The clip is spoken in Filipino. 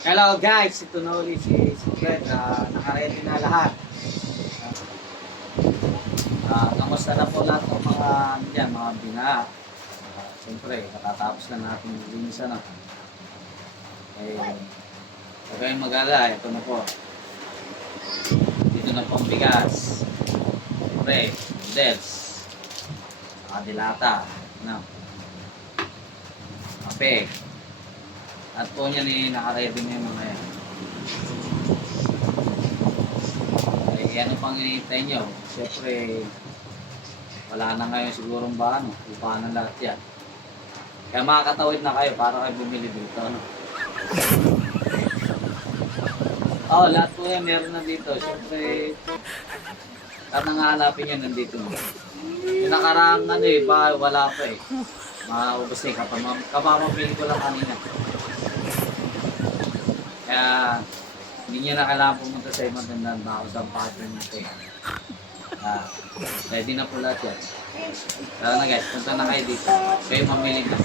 Hello guys, ito na ulit si Fred. Nakaready na lahat. Kamusta na po lahat ng mga dyan, mga bina. Siyempre, natatapos na natin linisan. Huwag kayong mag-ala, ito na po. Dito na po ang bigas. Siyempre, noodles. Saka dilata. Kape. At po niya nakaready na yung mga yan. Ano pang hinihintay nyo? Siyempre, wala na ngayon sigurong ba, upahan ng lahat yan. Kaya makakatawid na kayo para kayo bumili dito. Lahat po yan meron na dito. Siyempre, lahat nang hahanapin nyo nandito. Yung nakaraang bahay, wala pa eh. Maubos na kapamapili ko lang kanina. Kaya, hindi nyo na kailangan pumunta sa ibang tandaan bako sa pattern natin. Ready na po lahat yan. Tara na guys, punta na kayo dito. Kayo mamili na.